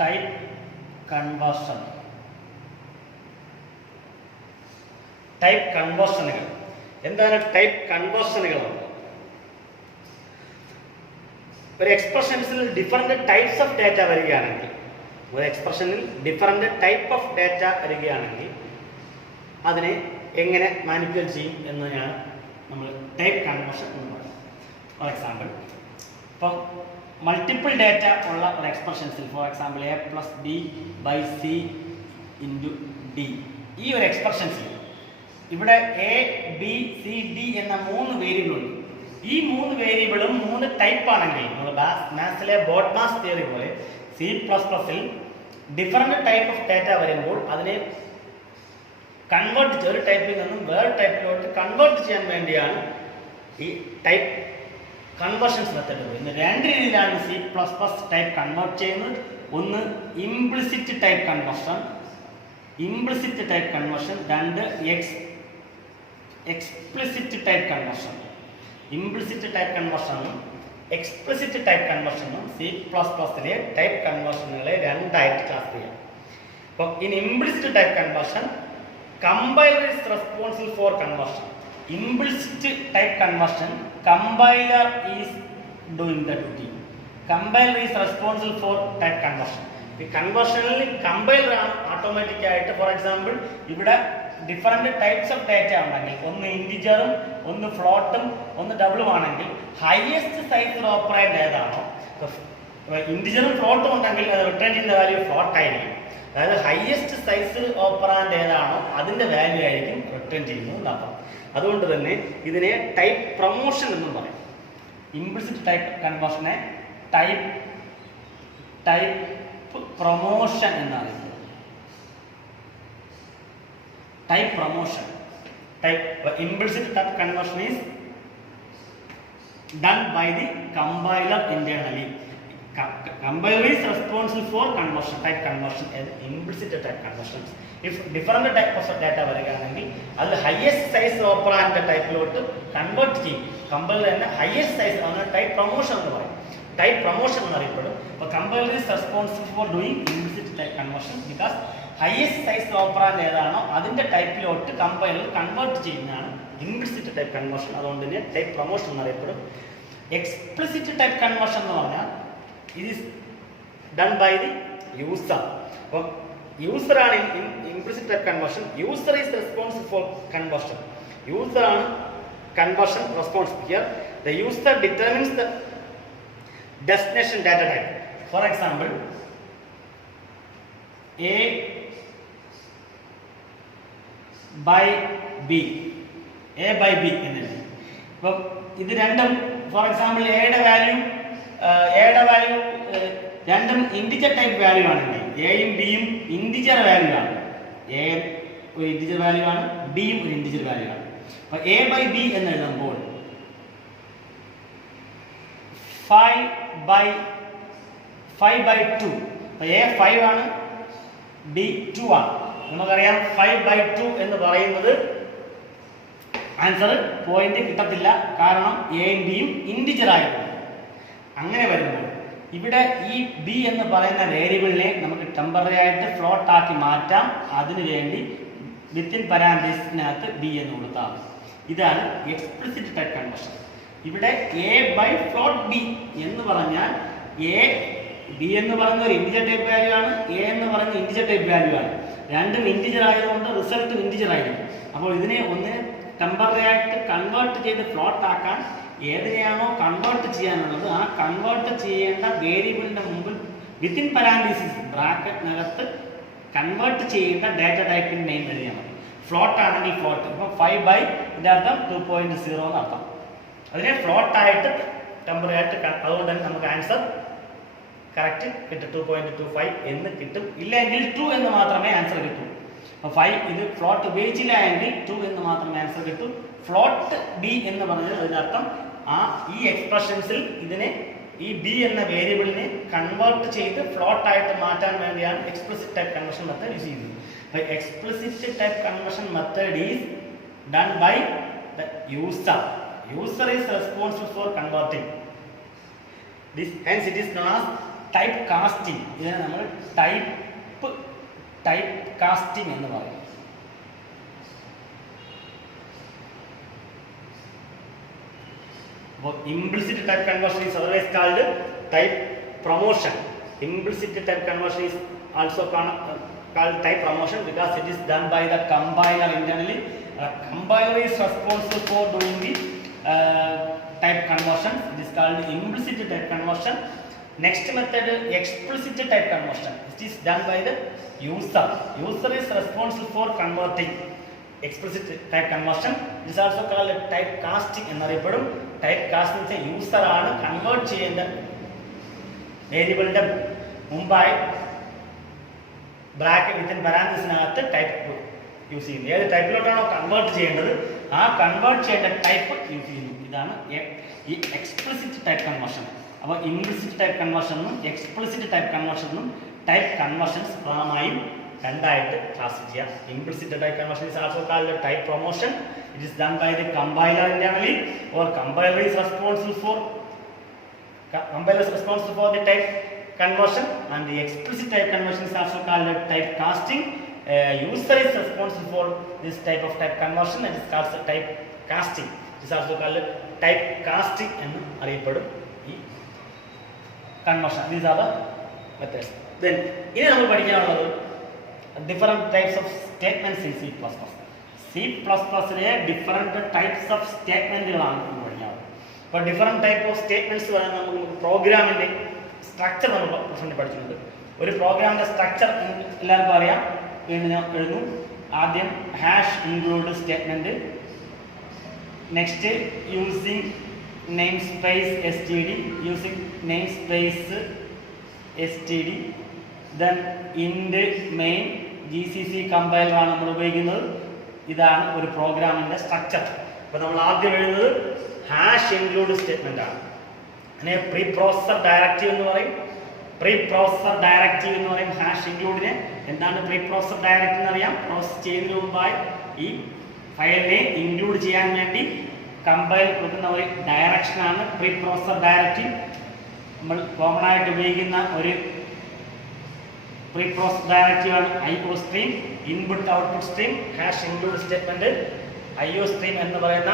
Type conversion. Type കൺവേർഷനുകൾ. എന്താണ് type കൺവേർഷനുകൾ? ഒരു എക്സ്പ്രഷൻസിൽ different types of data വരികയാണെങ്കിൽ, ഒരു എക്സ്പ്രഷനിൽ ഡിഫറെന്റ് ടൈപ്പ് ഓഫ് ഡാറ്റ വരികയാണെങ്കിൽ അതിനെ എങ്ങനെ മാനിപ്പുലേറ്റ് ചെയ്യും എന്നതിനാണ് നമ്മൾ ടൈപ്പ് കൺവേർഷൻ എന്ന് പറയുന്നത്. ഫോർ എക്സാമ്പിൾ, ഇപ്പം മൾട്ടിപ്പിൾ ഡാറ്റ ഉള്ള ഒരു എക്സ്പ്രഷൻസിൽ, ഫോർ എക്സാമ്പിൾ a+b/c/d, ഈ ഒരു എക്സ്പ്രഷൻസിൽ ഇവിടെ എ ബി സി ഡി എന്ന 3 വേരിയബിൾ ഉണ്ട്. ഈ 3 വേരിയബിളും 3 ടൈപ്പ് ആണെങ്കിൽ, നമ്മൾ മാത്സിലെ ബോഡ്മാസ് തിയറി പോലെ C++ൽ ഡിഫറെന്റ് ടൈപ്പ് ഓഫ് ഡാറ്റ വരുമ്പോൾ അതിനെ കൺവേർട്ട്, ഒരു ടൈപ്പിൽ നിന്നും വേറെ ടൈപ്പിലോട്ട് കൺവേർട്ട് ചെയ്യാൻ വേണ്ടിയാണ് ഈ ടൈപ്പ് കൺവേർഷൻസ് മെത്തേഡ്. ഇന്ന് 2 രീതിയിലാണ് C++ ടൈപ്പ് കൺവേർട്ട് ചെയ്യുന്നത്. ഒന്ന് implicit type conversion, implicit type conversion. 2 explicit type conversion. Implicit type കൺവേർഷനും എക്സ്പ്ലിസിറ്റ് ടൈപ്പ് കൺവേർഷനും C++ലെ ടൈപ്പ് കൺവേർഷനുകളെ 2 ആയിട്ട് ക്ലാസ് ചെയ്യാം. അപ്പോൾ in implicit type conversion, compiler is responsible for conversion. Implicit type conversion, compiler is doing the duty. Compiler is responsible for type conversion. ഈ കൺവേർഷനിൽ compiler ആണ് ഓട്ടോമാറ്റിക് ആയിട്ട്. ഫോർ എക്സാമ്പിൾ, ഇവിടെ ഡിഫറെന്റ് ടൈപ്സ് ഓഫ് ഡാറ്റ ഉണ്ടെങ്കിൽ, ഒന്ന് ഇൻറ്റിജറും ഒന്ന് ഫ്ലോട്ടും ഒന്ന് ഡബിളും ആണെങ്കിൽ, ഹയസ്റ്റ് സൈസ് ഓപ്പറേൻഡ് ഏതാണോ, ഇൻറ്റിജറും ഫ്ലോട്ടും ഉണ്ടെങ്കിൽ അത് റിട്ടേൺ ചെയ്യുന്ന വാല്യൂ ഫ്ലോട്ട് ആയിരിക്കും. അതായത് ഹയസ്റ്റ് സൈസ് ഓപ്പറാൻഡ് ഏതാണോ അതിന്റെ വാല്യൂ ആയിരിക്കും റിട്ടേൺ ചെയ്യുന്നത് എന്നർത്ഥം. അതുകൊണ്ട് തന്നെ ഇതിനെ ടൈപ്പ് പ്രൊമോഷൻ എന്നും പറയും. ഇംപ്ലിസിറ്റ് ടൈപ്പ് കൺവേർഷനെ ടൈപ്പ് പ്രൊമോഷൻ എന്നാണ്. Type promotion, implicit type conversion is done by the compiler internally. Compiler is responsible for conversion, type conversion and implicit type conversions. If different types of data variganaങ്കിൽ അത് highest size operand ടൈപ്പിലോട്ട് convert ചെയ്യും. Compiler തന്നെ highest size ആണ് type promotion എന്ന് പറയും. Type promotion എന്നറിയപ്പെടും. അപ്പോൾ compiler is responsible for doing implicit type conversion because highest size operand ഏതാണോ അതിന്റെ ടൈപ്പിലോട്ട് കമ്പൈലർ കൺവേർട്ട് ചെയ്യുന്നതാണ് ഇംപ്ലിസിറ്റ് ടൈപ്പ് കൺവേർഷൻ. അതുകൊണ്ട് തന്നെ ടൈപ്പ് പ്രൊമോഷൻ എന്നറിയപ്പെടും. എക്സ്പ്ലിസിറ്റ് ടൈപ്പ് കൺവേർഷൻ എന്ന് പറഞ്ഞാൽ ഇത് is done by the user. അപ്പം യൂസർ ആണ് implicit type conversion. User is responsible for conversion. User ആണ് conversion responsible. Here the user determines the destination data type. For example, A by B, A by B എന്നുണ്ട്. അപ്പം ഇത് രണ്ടും, for example എയുടെ value രണ്ടും integer type value ആണെങ്കിൽ, എയും ബിയും ഇൻറ്റിജർ വാല്യൂ ആണ്. എ ഒരു ഇൻറ്റിജർ വാല്യൂ ആണ്, ബിയും ഒരു ഇൻറ്റിജർ വാല്യൂ ആണ്. അപ്പൊ A by B എന്ന് എഴുതുമ്പോൾ 5/2. അപ്പൊ A 5 ആണ്, B 2 ആണ്. നമുക്കറിയാം 5/2 എന്ന് പറയുന്നത് ആൻസർ പോയിന്റ് കിട്ടത്തില്ല, കാരണം എയും ബിയും ഇൻറ്റിജർ ആയതുകൊണ്ട്. അങ്ങനെ വരുമ്പോൾ ഇവിടെ ഈ ബി എന്ന് പറയുന്ന വേരിയബിളിനെ നമുക്ക് ടെമ്പററി ആയിട്ട് ഫ്ലോട്ട് ആക്കി മാറ്റാം. അതിനുവേണ്ടി വിത്തിൻ പാരാന്തീസിനകത്ത് ബി എന്ന് കൊടുത്താൽ ഇതാണ് എക്സ്പ്ലിസിറ്റ് ടൈപ്പ് കൺവേർഷൻ. ഇവിടെ A by float B എന്ന് പറഞ്ഞാൽ ബി എന്ന് പറയുന്ന ഒരു ഇൻറ്റിജർ ടൈപ്പ് വാല്യൂ ആണ്, എ എന്ന് പറയുന്ന ഇൻറ്റിജർ ടൈപ്പ് വാല്യൂ ആണ്. രണ്ടും ഇൻറ്റിജർ ആയതുകൊണ്ട് റിസൾട്ട് ഇൻറ്റിജർ ആയിരിക്കും. അപ്പോൾ ഇതിനെ ഒന്നിനെ ടെമ്പററി ആയിട്ട് കൺവേർട്ട് ചെയ്ത് ഫ്ലോട്ട് ആക്കാൻ ഏതിനെയാണോ കൺവേർട്ട് ചെയ്യാനുള്ളത് ആ കൺവേർട്ട് ചെയ്യേണ്ട വേരിയബിളിന്റെ മുമ്പിൽ വിത്തിൻ പാരാന്തീസിസ് ബ്രാക്കറ്റിനകത്ത് കൺവേർട്ട് ചെയ്യേണ്ട ഡാറ്റ ടൈപ്പിന്റെ നെയിം എഴുതിയാൽ മതി. ഫ്ലോട്ട് ആണെങ്കിൽ ഫ്ലോട്ട്, ഇപ്പം 5 ഇതിന്റെ അർത്ഥം 2.0 എന്ന് അർത്ഥം. അതിനെ ഫ്ലോട്ട് ആയിട്ട് ടെമ്പററി ആയിട്ട്, അതുകൊണ്ട് തന്നെ നമുക്ക് ആൻസർ കറക്റ്റ് കിട്ടും, 2.25 എന്ന് കിട്ടും. ഇല്ലെങ്കിൽ 2 എന്ന് മാത്രമേ ആൻസർ കിട്ടൂ. അപ്പോൾ 5 ഇത് ഫ്ലോട്ട് ഉപയോഗിച്ചില്ല എങ്കിൽ 2 എന്ന് മാത്രമേ ആൻസർ കിട്ടൂ. ഫ്ലോട്ട് ബി എന്ന് പറഞ്ഞത് അതിനർത്ഥം ഈ എക്സ്പ്രഷൻസിൽ ഇതിനെ ഈ ബി എന്ന വേരിയബിളിനെ കൺവേർട്ട് ചെയ്ത് ഫ്ലോട്ട് ആയിട്ട് മാറ്റാൻ വേണ്ടിയാണ് explicit type conversion method use ചെയ്യുന്നത്. അപ്പോൾ explicit type conversion method is done by the user. User is responsible for converting this, hence it is known as type casting. ഇതിനെ നമ്മൾ ടൈപ്പ് കാസ്റ്റിംഗ് എന്ന് പറയും. അപ്പോൾ implicit type conversion is otherwise called type promotion. Implicit type conversion is also called type promotion because it is done by the compiler internally. Compiler is responsible for doing the type conversion. It is called implicit type conversion. Next method, explicit type conversion. It is done by the user. User is responsible for converting. Explicit type conversion. It is also called type casting എന്നറിയപ്പെടും. Type casting user ആണ് convert ചെയ്യേണ്ട വേരിയബിളിന്റെ മുമ്പായി bracket within പരാൻതീസിനകത്ത് type use ചെയ്യുന്നു. ഏത് ടൈപ്പിലോട്ടാണോ convert ചെയ്യേണ്ടത് ആ കൺവേർട്ട് ചെയ്യേണ്ട ടൈപ്പ് യൂസ് ചെയ്യുന്നു. ഇതാണ് ഈ എക്സ്പ്ലിസിറ്റ് ടൈപ്പ് കൺവേർഷൻ. അപ്പോൾ ഇംപ്ലിസിറ്റ് ടൈപ്പ് കൺവേർഷനും എക്സ്പ്ലിസിറ്റ് ടൈപ്പ് കൺവേർഷനും ടൈപ്പ് കൺവേർഷൻസ് പ്രധാനമായും രണ്ടായിട്ട് ക്ലാസിഫൈ ചെയ്യാം. ഇംപ്ലിസിറ്റ് ടൈപ്പ് കൺവേർഷൻ is also called type promotion. It is done by the compiler internally, or compiler is responsible for the type conversion, and the explicit type conversion is also called type casting. User is responsible for this type of type conversion, and it is called type casting. It is also called type casting എന്ന് അറിയപ്പെടും ഈ conversion. These are the methods. Then ഇനി നമ്മൾ പഠിക്കാനുള്ളത് different types of statements in C++. C++ different types of സ്റ്റേറ്റ്മെൻറ്റുകളാണ് നമ്മൾ പഠിക്കുന്നത്. അപ്പോൾ different type of statements പറയുന്നത് നമുക്ക് പ്രോഗ്രാമിൻ്റെ സ്ട്രക്ചർ നമ്മൾ പ്രശ്നത്തിൽ പഠിച്ചിട്ടുണ്ട്. ഒരു പ്രോഗ്രാമിൻ്റെ സ്ട്രക്ചർ എല്ലാവർക്കും അറിയാം. വീണ്ടും ഞാൻ എഴുതുന്നു. ആദ്യം hash include statement, next using name space std, using name space std, then ഇൻഡ് മെയിൻ GCC കമ്പൈലറാണ് നമ്മൾ ഉപയോഗിക്കുന്നത്. ഇതാണ് ഒരു പ്രോഗ്രാമിൻ്റെ സ്ട്രക്ചർ. അപ്പോൾ നമ്മൾ ആദ്യം എഴുതുന്നത് ഹാഷ് ഇൻക്ലൂഡ് സ്റ്റേറ്റ്മെൻ്റ് ആണ്. അതിനെ പ്രീ പ്രോസസർ ഡയറക്റ്റീവ് എന്ന് പറയും. ഹാഷ് ഇൻക്ലൂഡിനെ. എന്താണ് പ്രീ പ്രോസസർ ഡയറക്റ്റീവ് എന്നറിയാം. പ്രോസസ് ചെയ്യുന്നതിന് മുമ്പായി ഈ ഫയലിനെ ഇൻക്ലൂഡ് ചെയ്യാൻ വേണ്ടി കമ്പൈൽ കൊടുക്കുന്ന ഒരു ഡയറക്ഷനാണ് പ്രീ പ്രോസസർ ഡയറക്റ്റീവ്. നമ്മൾ കോമൺ ആയിട്ട് ഉപയോഗിക്കുന്ന ഒരു പ്രീ പ്രോസസ് ഡയറക്റ്റീവ് ആണ് IO stream, input output stream. Hash include statement IO stream എന്ന് പറയുന്ന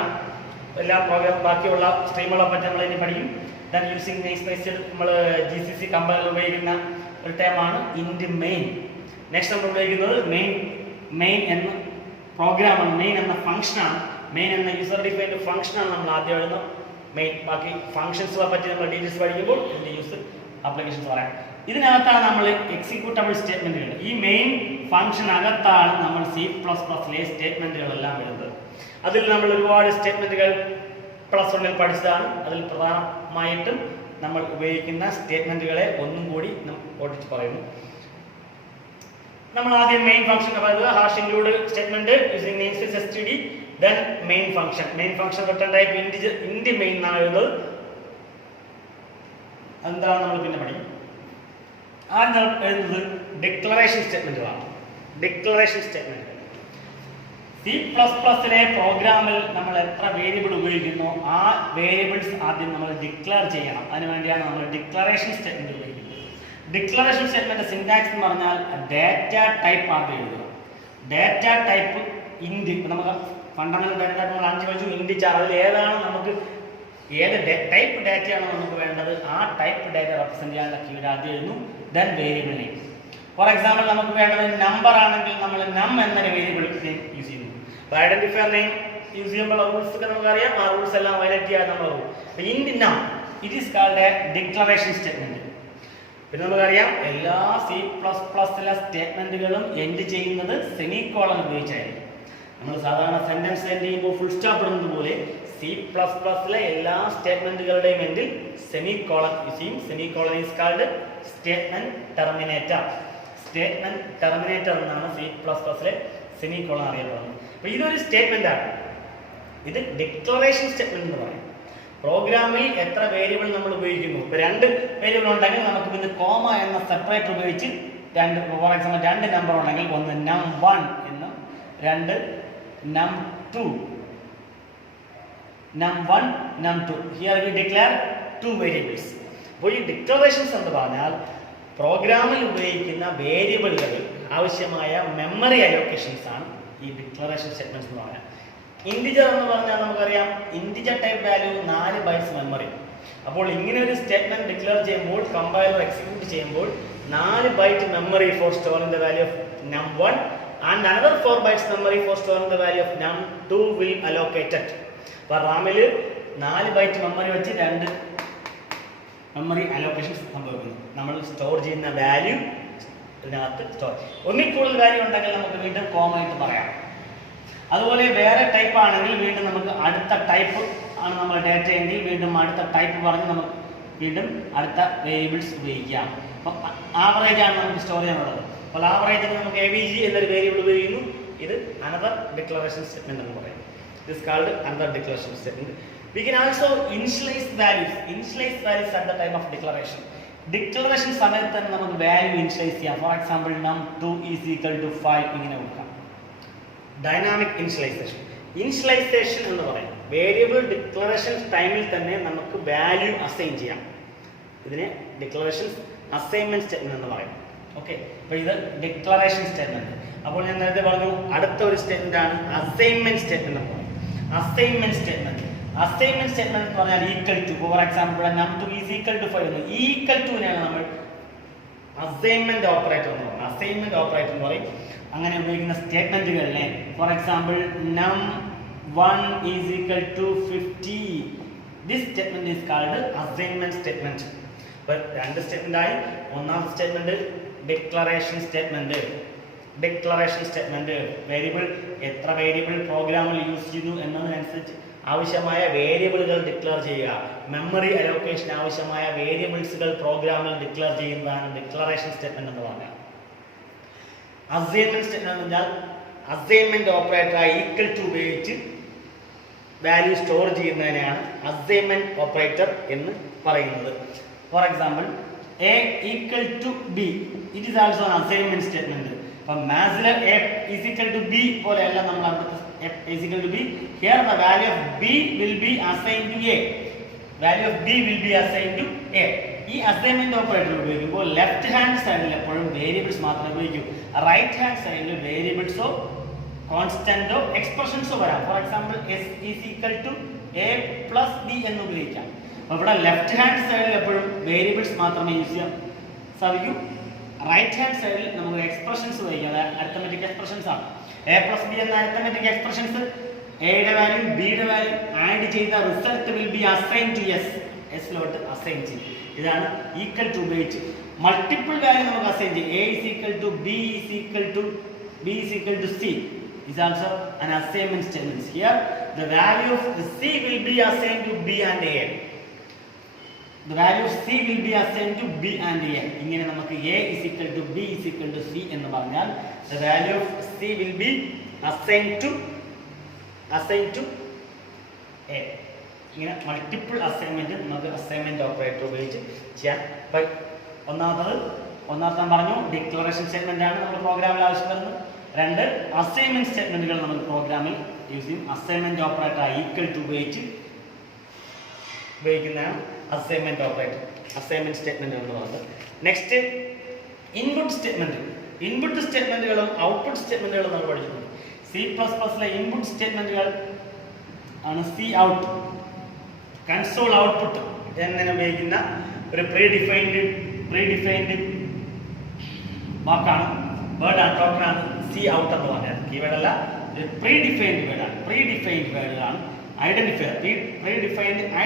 എല്ലാ പ്രോഗ്രാം ബാക്കിയുള്ള സ്ട്രീമുകളെ പറ്റി നമ്മൾ ഇനി പഠിക്കും. ദെൻ യൂസിങ് നെയിം സ്പേസ് നമ്മൾ GCC കമ്പൈലർ ഉപയോഗിക്കുന്ന ഒരു ടൈമാണ് ഇൻഡ് മെയിൻ. നെക്സ്റ്റ് നമ്മൾ ഉപയോഗിക്കുന്നത് മെയിൻ എന്ന പ്രോഗ്രാമാണ്. മെയിൻ എന്ന ഫംഗ്ഷനാണ്. മെയിൻ എന്ന യൂസർ ഡിഫൈൻഡ് ഫംഗ്ഷനാണ് നമ്മൾ ആദ്യം എഴുതുന്നത്. മെയിൻ ബാക്കി ഫംഗ്ഷൻസുകളെ പറ്റി നമ്മൾ ഡീറ്റെയിൽസ് പഠിക്കുമ്പോൾ ഇതിൻ്റെ യൂസ് ആപ്ലിക്കേഷൻസ് പറയാം. ഇതിനകത്താണ് നമ്മൾ എക്സിക്യൂട്ടബിൾ സ്റ്റേറ്റ്മെൻറ്റുകൾ. ഈ മെയിൻ ഫംഗ്ഷനകത്താണ് നമ്മൾ C++ സ്റ്റേറ്റ്മെൻറ്റുകളെല്ലാം എഴുതുന്നത്. അതിൽ നമ്മൾ ഒരുപാട് സ്റ്റേറ്റ്മെൻറ്റുകൾ +1 പഠിച്ചതാണ്. അതിൽ പ്രധാനമായിട്ടും നമ്മൾ ഉപയോഗിക്കുന്ന സ്റ്റേറ്റ്മെൻറ്റുകളെ ഒന്നും കൂടി ഓടിച്ച് പറയുന്നു. നമ്മൾ ആദ്യം മെയിൻ ഫംഗ്ഷൻ പറയുന്നത് hash include statement using name space std, then main function. Return type ഇൻഡ് മെയിൻ എന്നാണ് എഴുതുന്നത്. എന്താണ് നമ്മൾ പിന്നെ പഠിക്കും. ആദ്യം എഴുതുന്നത് ഡിക്ലറേഷൻ സ്റ്റേറ്റ്മെൻറ്റുകളാണ്. C++ പ്രോഗ്രാമിൽ നമ്മൾ എത്ര വേരിയബിൾ ഉപയോഗിക്കുന്നു ആ വേരിയബിൾസ് ആദ്യം നമ്മൾ ഡിക്ലെയർ ചെയ്യണം. അതിനുവേണ്ടിയാണ് നമ്മൾ ഡിക്ലറേഷൻ സ്റ്റേറ്റ്മെൻറ്റ് ഉപയോഗിക്കുന്നത്. ഡിക്ലറേഷൻ സ്റ്റേറ്റ്മെൻറ്റ് സിൻടാക്സ് എന്ന് പറഞ്ഞാൽ ഡാറ്റ ടൈപ്പ് ആദ്യം എഴുതുക. ഡാറ്റ ടൈപ്പ് ഇൻഡ്. നമുക്ക് ഫണ്ടമെന്റൽ ഡാറ്റ ടൈപ്പ് നമ്മൾ 5 പഠിച്ചു. ഇൻഡിജർ. അതിൽ ഏതാണ് നമുക്ക് ഏത് ടൈപ്പ് ഡാറ്റയാണോ നമുക്ക് വേണ്ടത് ആ ടൈപ്പ് ഡാറ്റ റെപ്രസെൻറ്റ് ചെയ്യാനുള്ള കീവേഡ് ആദ്യം എഴുതുന്നു. Then variable name. For example നമുക്ക് വേണ്ടത് നമ്പർ ആണെങ്കിൽ നമ്മൾ നം എന്നൊരു വേരിയബിൾ നെയിം യൂസ് ചെയ്യുന്നു. ഐഡന്റിഫയർ നെയിം യൂസ് ചെയ്യുമ്പോൾ റൂൾസ് ഒക്കെ നമുക്കറിയാം. ആ റൂൾസ് എല്ലാം വയലേറ്റ് ചെയ്യാൻ നമ്മൾ ഇൻഡ് നം. It is called A declaration statement. പിന്നെ നമുക്കറിയാം എല്ലാ C++ സ്റ്റേറ്റ്മെന്റുകളും എൻഡ് ചെയ്യുന്നത് സെമിക്കോളൻ ഉപയോഗിച്ചായിരിക്കും. നമ്മൾ സാധാരണ സെന്റൻസ് എൻഡ് ചെയ്യുമ്പോൾ ഫുൾ സ്റ്റോപ്പ് ഇടുന്നത് പോലെ C++ എല്ലാ സ്റ്റേറ്റ്മെന്റുകളുടെയും എൻഡിൽ സെമിക്കോളൻ യൂസ് ചെയ്യും. Semicolon is called statement Terminator. എന്നാണ് C++ സെമിക്കോളൻ അറിയപ്പെടുന്നത്. അപ്പോൾ ഇതൊരു സ്റ്റേറ്റ്മെന്റ് ആണ്. ഇത് ഡിക്ലറേഷൻ സ്റ്റേറ്റ്മെന്റ് എന്ന് പറയും. പ്രോഗ്രാമിൽ എത്ര വേരിയബിൾ നമ്മൾ ഉപയോഗിക്കുന്നു. ഇപ്പോൾ 2 വേരിയബിൾ ഉണ്ടെങ്കിൽ നമുക്ക് പിന്നെ കോമ എന്ന സെപ്പറേറ്റർ ഉപയോഗിച്ച് ഫോർ എക്സാമ്പിൾ 2 നമ്പർ ഉണ്ടെങ്കിൽ ഒന്ന് num1 എന്നും 2 num2. num1 num2. Here we declare 2 variables. അപ്പോൾ ഈ ഡിക്ലറേഷൻസ് എന്ന് പറഞ്ഞാൽ പ്രോഗ്രാമിൽ ഉപയോഗിക്കുന്ന വേരിയബിളുകൾ ആവശ്യമായ മെമ്മറി അലോക്കേഷൻസ് ആണ് ഈ ഡിക്ലറേഷൻ സ്റ്റേറ്റ്മെന്റ്സ് എന്ന് പറഞ്ഞാൽ. ഇൻറ്റിജർ എന്ന് പറഞ്ഞാൽ നമുക്കറിയാം integer type value 4 bytes memory. അപ്പോൾ ഇങ്ങനെ ഒരു സ്റ്റേറ്റ്മെന്റ് ഡിക്ലെയർ ചെയ്യുമ്പോൾ കമ്പൈലർ എക്സിക്യൂട്ട് ചെയ്യുമ്പോൾ 4 byte memory for storing the value of num1 and another 4 bytes memory for storing the value of num2 will allocated. അപ്പോൾ റാമിൽ 4 ബൈറ്റ് മെമ്മറി വെച്ച് 2 memory allocations സംഭവിക്കുന്നു. നമ്മൾ store ചെയ്യുന്ന വാല്യൂ ഇതിനകത്ത് സ്റ്റോർ. ഒന്നിൽ കൂടുതൽ വാല്യൂ ഉണ്ടെങ്കിൽ നമുക്ക് വീണ്ടും കോമ ആയിട്ട് പറയാം. അതുപോലെ വേറെ ടൈപ്പ് ആണെങ്കിൽ വീണ്ടും നമുക്ക് അടുത്ത ടൈപ്പ് ആണ് നമ്മൾ ഡേറ്റ എങ്കിൽ വീണ്ടും അടുത്ത ടൈപ്പ് പറഞ്ഞ് നമുക്ക് വീണ്ടും അടുത്ത വേരിയബിൾസ് ഉപയോഗിക്കാം. അപ്പം ആവറേജ് ആണ് നമുക്ക് സ്റ്റോർ ചെയ്യാനുള്ളത്. അപ്പോൾ ആവറേജിന് നമുക്ക് AVG എന്നൊരു വേരിയബിൾ ഉപയോഗിക്കുന്നു. ഇത് അനദർ ഡിക്ലറേഷൻ സ്റ്റേറ്റ്മെന്റ് എന്ന് പറയും. This is called another declaration statement. We can also initialize values. Initialize values at the time of declaration. Declaration സമയത്ത് തന്നെ നമുക്ക് വാല്യൂ ഇനിഷ്യലൈസ് ചെയ്യാം. Four example num2 is equal to 5 ഇങ്ങനെ കൊടുക്കാം. Dynamic initialisation. ഇനിഷ്യലൈസേഷൻ എന്ന് പറയും വേരിയബിൾ ഡിക്ലറേഷൻ ടൈമിൽ തന്നെ നമുക്ക് വാല്യൂ അസൈൻ ചെയ്യാം. ഇതിനെ ഡിക്ലറേഷൻ അസൈൻമെന്റ് സ്റ്റേറ്റ്മെന്റ് എന്ന് പറയും. ഓക്കെ, അപ്പോൾ ഇത് ഡിക്ലറേഷൻ സ്റ്റേറ്റ്മെന്റ്. അപ്പോൾ ഞാൻ നേരത്തെ പറഞ്ഞു അടുത്ത ഒരു സ്റ്റേറ്റ്മെന്റ് ആണ് അസൈൻമെന്റ് സ്റ്റേറ്റ്മെന്റ് എന്ന് പറയും. അസൈൻമെന്റ് സ്റ്റേറ്റ്മെന്റ് എന്ന് പറഞ്ഞാൽ equal to. For example num2 is equal to 5 എന്ന് ഈക്വൽ ടുവിനെയാണ് നമ്മൾ അസൈൻമെന്റ് ഓപ്പറേറ്റർ എന്ന് പറയുന്നത്. അസൈൻമെന്റ് ഓപ്പറേറ്റർ എന്ന് പറയും അങ്ങനെ ഉപയോഗിക്കുന്ന സ്റ്റേറ്റ്മെന്റുകളിലെ. For example num1 is equal to 50. This statement is called assignment statement. അപ്പോൾ 2 സ്റ്റേറ്റ്മെന്റ് ആയി. ഒന്നാമത്തെ സ്റ്റേറ്റ്മെന്റ് ഡിക്ലറേഷൻ സ്റ്റേറ്റ്മെന്റ്. വേരിയബിൾ എത്ര വേരിയബിൾ പ്രോഗ്രാമിൽ യൂസ് ചെയ്യുന്നു എന്നതിനനുസരിച്ച് ആവശ്യമായ വേരിയബിളുകൾ ഡിക്ലെയർ ചെയ്യുക. മെമ്മറി അലോക്കേഷൻ ആവശ്യമായ വേരിയബിൾസുകൾ പ്രോഗ്രാമിൽ ഡിക്ലെയർ ചെയ്യുന്നതാണ് ഡിക്ലറേഷൻ സ്റ്റേറ്റ്മെന്റ് എന്ന് പറഞ്ഞാൽ. അസൈൻമെന്റ് സ്റ്റേറ്റ്മെന്റ് എന്ന് പറഞ്ഞാൽ അസൈൻമെന്റ് ഓപ്പറേറ്റർ ഈക്വൽ ടു ഉപയോഗിച്ച് വാല്യൂ സ്റ്റോർ ചെയ്യുന്നതിനെയാണ് അസൈൻമെന്റ് ഓപ്പറേറ്റർ എന്ന് പറയുന്നത്. For example a equal to b, it is also an assignment statement. അപ്പം മാസിൽ a is equal to b പോലെയല്ല നമ്മൾ അവിടുത്തെ f is equal to b. Here the value of b will be assigned to a. ഈ assignment operator ഉപയോഗിക്കുമ്പോൾ left hand സൈഡിൽ എപ്പോഴും variables മാത്രമേ ഉപയോഗിക്കൂ. Right hand സൈഡിൽ വേരിയബിൾസോ കോൺസ്റ്റന്റോ എക്സ്പ്രഷൻസോ വരാം. For example s is equal to a plus b എന്ന് ഉപയോഗിക്കാം. അപ്പോൾ ഇവിടെ ലെഫ്റ്റ് ഹാൻഡ് സൈഡിൽ എപ്പോഴും വേരിയബിൾസ് മാത്രമേ യൂസ് ചെയ്യാൻ സാധിക്കൂ. റൈറ്റ് ഹാൻഡ് സൈഡിൽ നമുക്ക് എക്സ്പ്രഷൻസ് ഉപയോഗിക്കാം. അത് അരിത്തമെറ്റിക് എക്സ്പ്രഷൻസ് ആണ്. a plus b എന്ന അരിത്തമെറ്റിക് എക്സ്പ്രഷൻസ് എയുടെ വാല്യൂ ബിയുടെ വാല്യൂ ആഡ് ചെയ്ത result will be assign to എസിലോട്ട് അസൈൻ ചെയ്യും. ഇതാണ് ഈക്വൽ ടു ഉപയോഗിച്ച് മൾട്ടിപ്പിൾ വാല്യൂ നമുക്ക് അസൈൻ ചെയ്യും. a is equal to b is equal to c is also an assignment statement. Here the value of c will be assigned to b and a. The value of c will be assigned to b and a. ഇങ്ങനെ നമുക്ക് a is equal to b is equal to c എന്ന് പറഞ്ഞാൽ the value of c will be assigned to a. ഇങ്ങനെ multiple assignment നമുക്ക് assignment operator ഉപയോഗിച്ച് ചെയ്യാൻ. ഒന്നാമത്തെ പറഞ്ഞു ഡിക്ലറേഷൻ സ്റ്റേറ്റ്മെന്റ് ആണ് നമ്മൾ പ്രോഗ്രാമിൽ ആവശ്യപ്പെടുന്നത്. 2 അസൈൻമെന്റ് സ്റ്റേറ്റ്മെന്റുകൾ നമ്മൾ പ്രോഗ്രാമിൽ യൂസ് ചെയ്യും. അസൈൻമെന്റ് ഓപ്പറേറ്റർ ഈക്വൽ ടു ഉപയോഗിക്കുന്നതാണ് അസൈൻമെന്റ് ഓപ്പറേറ്റർ, അസൈൻമെന്റ് സ്റ്റേറ്റ്മെന്റ് എന്ന് പറയുന്നത്. നെക്സ്റ്റ് ഇൻപുട്ട് സ്റ്റേറ്റ്മെന്റുകളും ഔട്ട്പുട്ട് സ്റ്റേറ്റ്മെന്റുകളും നമ്മൾ പഠിച്ചിട്ടുണ്ട്. C++ലെ ഇൻപുട്ട് സ്റ്റേറ്റ്മെന്റുകൾ ആണ് സി ഔട്ട്, കൺസോൾ ഔട്ട്പുട്ട് എന്നിങ്ങനെ ഉപയോഗിക്കുന്ന ഒരു പ്രീ ഡിഫൈൻഡ് വാക്കാണ്, വേർഡാണ്, ടോക്കനാണ് സി ഔട്ട് എന്ന് പറഞ്ഞാൽ. കീവേഡ് അല്ല, പ്രീ ഡിഫൈൻഡ് വേർഡാണ്.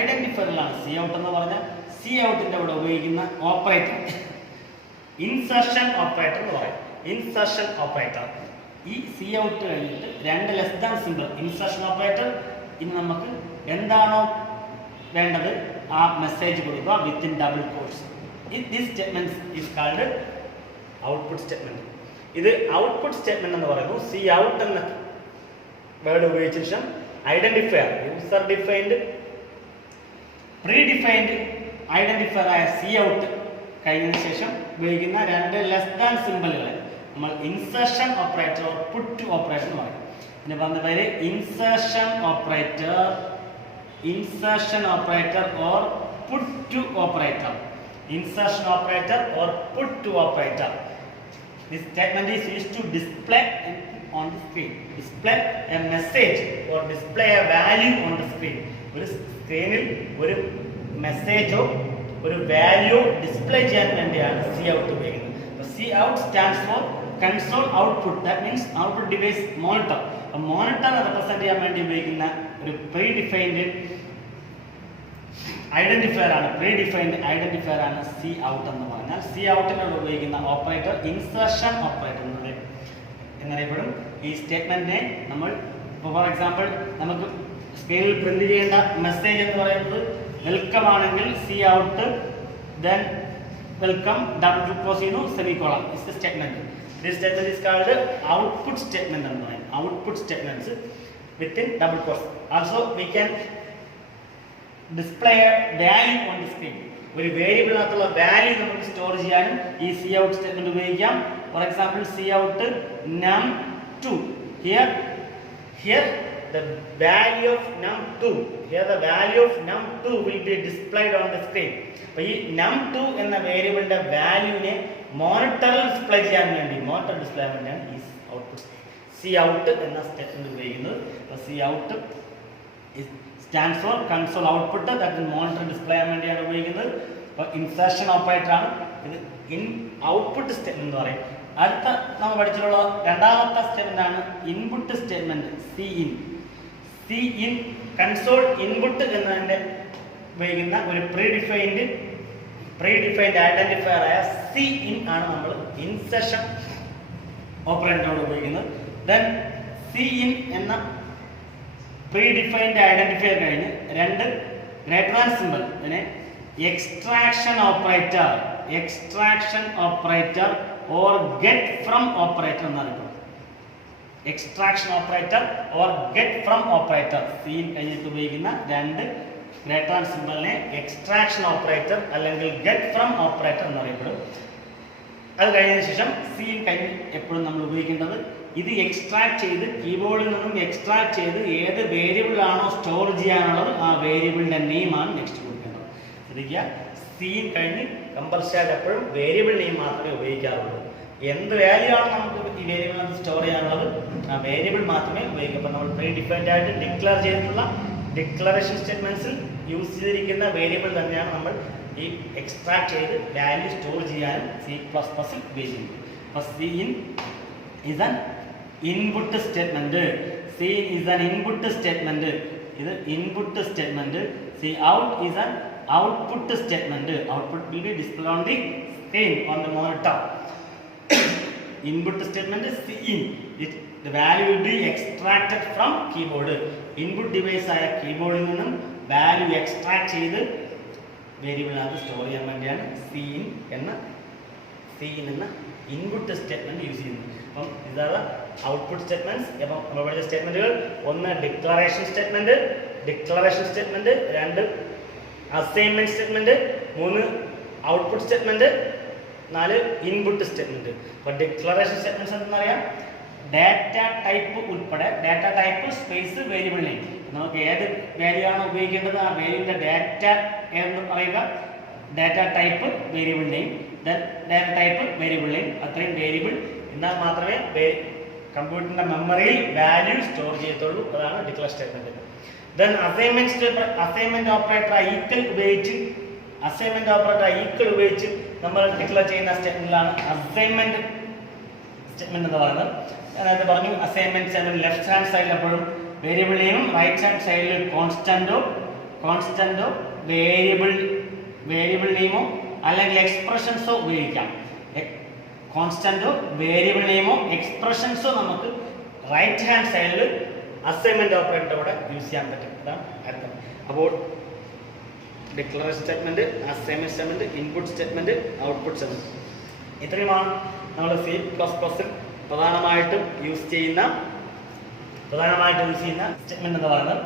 ഐഡന്റിഫയറിലാണ് സി ഔട്ട് എന്ന് പറഞ്ഞാൽ. സി ഔട്ടിന്റെ ഇവിടെ ഉപയോഗിക്കുന്ന ഓപ്പറേറ്റർ ഇൻസർഷൻ ഓപ്പറേറ്റർ എന്ന് പറയും. ഇൻസർഷൻ ഓപ്പറേറ്റർ ഈ സി ഔട്ട് കഴിഞ്ഞിട്ട് 2 less than simple insertion operator. ഇനി നമുക്ക് എന്താണോ വേണ്ടത് ആ മെസ്സേജ് കൊടുക്കുക within double quotes. This statement is called output statement. ഇത് ഔട്ട്പുട്ട് സ്റ്റേറ്റ്മെന്റ് എന്ന് പറയുന്നു. സി ഔട്ട് എന്ന വേർഡ് ഉപയോഗിച്ച ശേഷം identifier, user defined, pre defined identifier ആയ സി ഔട്ട് കഴിഞ്ഞതിന് ശേഷം ഉപയോഗിക്കുന്ന 2 ലെസ് ദാൻ സിമ്പിളുകളെ നമ്മൾ insertion operator or puttu operator എന്ന് പറയും. പിന്നെ പറഞ്ഞ പേര് insertion operator or puttu operator. insertion operator or put to operator. This statement is used to display on the screen. Display a message or display a value on the screen. ഒരു സ്ക്രീനിൽ ഒരു മെസ്സേജോ ഒരു value display ചെയ്യാൻ വേണ്ടിയാണ് C out ഉപയോഗിക്കുന്നത്. C out stands for console output. That means output device monitor. Monitor represent ചെയ്യാൻ വേണ്ടി ഉപയോഗിക്കുന്ന ഒരു പ്രീ ഡിഫൈൻഡ് ഐഡന്റിഫയർ ആണ്. പ്രീ ഡിഫൈൻഡ് ഐഡന്റിഫയർ ആണ് സി ഔട്ട് എന്ന് പറഞ്ഞാൽ. സി ഔട്ടിനോട് ഉപയോഗിക്കുന്ന ഓപ്പറേറ്റർ ഇൻസർഷൻ ഓപ്പറേറ്റർ എന്നറിയപ്പെടും. ഈ സ്റ്റേറ്റ്മെന്റിനെ നമ്മൾ ഫോർ എക്സാമ്പിൾ നമുക്ക് സ്ക്രീനിൽ പ്രിന്റ് ചെയ്യേണ്ട മെസ്സേജ് എന്ന് പറയുന്നത് വെൽക്കം ആണെങ്കിൽ cout then welcome double close ചെയ്യുന്നു semicolon is the statement. This statement is called output statement എന്ന് പറയും. Output statements within double close. Also we can display value on the screen. ഒരു വേരിയബിളിനകത്തുള്ള value നമുക്ക് store ചെയ്യാനും ഈ cout statement ഉപയോഗിക്കാം. For example cout num2. Here the value of num2 will be displayed on the screen. അപ്പോൾ ഈ num2 എന്ന വേരിയബിളിന്റെ വാല്യൂവിനെ മോണിറ്ററിൽ ഡിസ്പ്ലേ ചെയ്യാൻ വേണ്ടി വേണ്ടിയാണ് ഈ ഔട്ട്പുട്ട് സി ഔട്ട് എന്ന സ്റ്റേറ്റ്മെന്റ് ഉപയോഗിക്കുന്നത്. അപ്പോൾ C out stands for console output. That monitor display ചെയ്യാൻ വേണ്ടിയാണ് ഉപയോഗിക്കുന്നത്. അപ്പോൾ ഇൻസർഷൻ ഓപ്പറേറ്റർ ആണ് ഇത്. ഔട്ട്പുട്ട് സ്റ്റേറ്റ്മെന്റ് എന്ന് പറയും. അടുത്ത നമ്മൾ പഠിച്ചിട്ടുള്ള രണ്ടാമത്തെ സ്റ്റേറ്റ്മെന്റ് ആണ് input statement. Cin console input എന്നതിന്റെ ഉപയോഗിക്കുന്ന ഒരു പ്രീ ഡിഫൈൻഡ് ഐഡന്റിഫയർ ആയ സി ഇൻ ആണ് നമ്മൾ ഇൻസർഷൻ ഓപ്പറേറ്ററിനോട് ഉപയോഗിക്കുന്നത്. ദെൻ സി ഇൻ എന്ന പ്രീ ഡിഫൈൻഡ് ഐഡന്റിഫയർ കഴിഞ്ഞ് രണ്ട് ഗ്രേറ്റർ ദാൻ സിമ്പൽ ഇതിനെ extraction operator or get from operator എന്നറിയപ്പെടും. Extraction operator or get from operator cin കഴിഞ്ഞിട്ട് ഉപയോഗിക്കുന്ന രണ്ട് ഗ്രേറ്റർ ദാൻ സിമ്പലിനെ എക്സ്ട്രാക്ഷൻ ഓപ്പറേറ്റർ അല്ലെങ്കിൽ ഗെറ്റ് ഫ്രം ഓപ്പറേറ്റർ എന്നറിയപ്പെടും. അത് കഴിഞ്ഞതിന് ശേഷം സീൻ കഴിഞ്ഞ് എപ്പോഴും നമ്മൾ ഉപയോഗിക്കേണ്ടത് ഇത് എക്സ്ട്രാക്ട് ചെയ്ത് കീബോർഡിൽ നിന്നും എക്സ്ട്രാക്ട് ചെയ്ത് ഏത് വേരിയബിളാണോ സ്റ്റോർ ചെയ്യാനുള്ളത് ആ വേരിയബിളിന്റെ നെയിമാണ് നെക്സ്റ്റ് കൊടുക്കേണ്ടത്. ശ്രദ്ധിക്കുക, സീൻ കഴിഞ്ഞ് കമ്പൽസറി എപ്പോഴും വേരിയബിൾ നെയിം മാത്രമേ ഉപയോഗിക്കാറുള്ളൂ. എന്ത് വാല്യൂ ആണ് നമുക്ക് ഈ വേരിയബിളിനകത്ത് സ്റ്റോർ ചെയ്യാനുള്ളത് ആ വേരിയബിൾ മാത്രമേ ഉപയോഗിക്കൂ. അപ്പോൾ നമ്മൾ പ്രീ ഡിഫൈൻഡ് ആയിട്ട് ഡിക്ലെയർ ചെയ്തിട്ടുള്ള ഡിക്ലറേഷൻ സ്റ്റേറ്റ്മെന്റ്സിൽ യൂസ് ചെയ്തിരിക്കുന്ന വേരിയബിൾ തന്നെയാണ് നമ്മൾ ഈ എക്സ്ട്രാക്ട് ചെയ്ത് വാല്യൂ സ്റ്റോർ ചെയ്യാനും C++ ഉപയോഗിക്കുന്നത്. അപ്പോൾ scene is an input statement. Cin is an input statement. ഇത് input statement. Cout is an output statement. Output will be displayed on the screen on the monitor. Input statement is Cin. The value will be extracted from keyboard. Input device ആയ കീബോർഡിൽ നിന്നും value extract ചെയ്ത് വേരിയബിളിനകത്ത് store ചെയ്യാൻ വേണ്ടിയാണ് Cin എന്ന input statement use ചെയ്യുന്നത്. അപ്പം ഇതാണ് output statements. അപ്പം നമ്മൾ പഠിച്ച സ്റ്റേറ്റ്മെന്റുകൾ: ഒന്ന് ഡിക്ലറേഷൻ സ്റ്റേറ്റ്മെന്റ്, രണ്ട് അസൈൻമെന്റ് സ്റ്റേറ്റ്മെന്റ്, മൂന്ന് ഔട്ട്പുട്ട് സ്റ്റേറ്റ്മെന്റ്, നാല് ഇൻപുട്ട് സ്റ്റേറ്റ്മെന്റ്. അപ്പോൾ ഡിക്ലറേഷൻ സ്റ്റേറ്റ്മെന്റ്സ് എന്തെന്നറിയാം? ഡാറ്റ ടൈപ്പ് ഉൾപ്പെടെ data type space variable name. നമുക്ക് ഏത് വാല്യൂ ആണ് ഉപയോഗിക്കേണ്ടത് ആ വാല്യൂവിന്റെ ഡാറ്റ എന്ന് പറയുക. Data type variable name, data type variable name. അത്രയും വേരിയബിൾ എന്നാൽ മാത്രമേ കമ്പ്യൂട്ടറിന്റെ മെമ്മറിയിൽ വാല്യൂ സ്റ്റോർ ചെയ്യത്തുള്ളൂ. അതാണ് ഡിക്ലർ statement. Then assignment operator equal ഉപയോഗിച്ച് നമ്മൾ ഡിക്ലെയർ ചെയ്യുന്ന സ്റ്റേറ്റ്മെന്റിലാണ് അസൈൻമെന്റ് സ്റ്റേറ്റ്മെന്റ് എന്ന് പറയുന്നത്. നേരത്തെ പറഞ്ഞു, അസൈൻമെന്റ് സ്റ്റേറ്റ്മെന്റ് ലെഫ്റ്റ് ഹാൻഡ് സൈഡിൽ എപ്പോഴും വേരിയബിൾ നെയിമും റൈറ്റ് ഹാൻഡ് സൈഡിൽ കോൺസ്റ്റന്റോ വേരിയബിൾ നെയിമോ അല്ലെങ്കിൽ എക്സ്പ്രഷൻസോ ഉപയോഗിക്കാം. കോൺസ്റ്റന്റോ വേരിയബിൾ നെയിമോ എക്സ്പ്രഷൻസോ നമുക്ക് റൈറ്റ് ഹാൻഡ് സൈഡിൽ അസൈൻമെന്റ് ഓപ്പറേറ്ററുടെ കൂടെ യൂസ് ചെയ്യാൻ പറ്റും. അതാണ് അർത്ഥം. അപ്പോൾ declaration statement, assignment statement, input statement, output statement, ഇത്രയുമാണ് നമ്മൾ C++ പ്രധാനമായിട്ടും യൂസ് ചെയ്യുന്ന സ്റ്റേറ്റ്മെന്റ് എന്ന് പറയുന്നത്.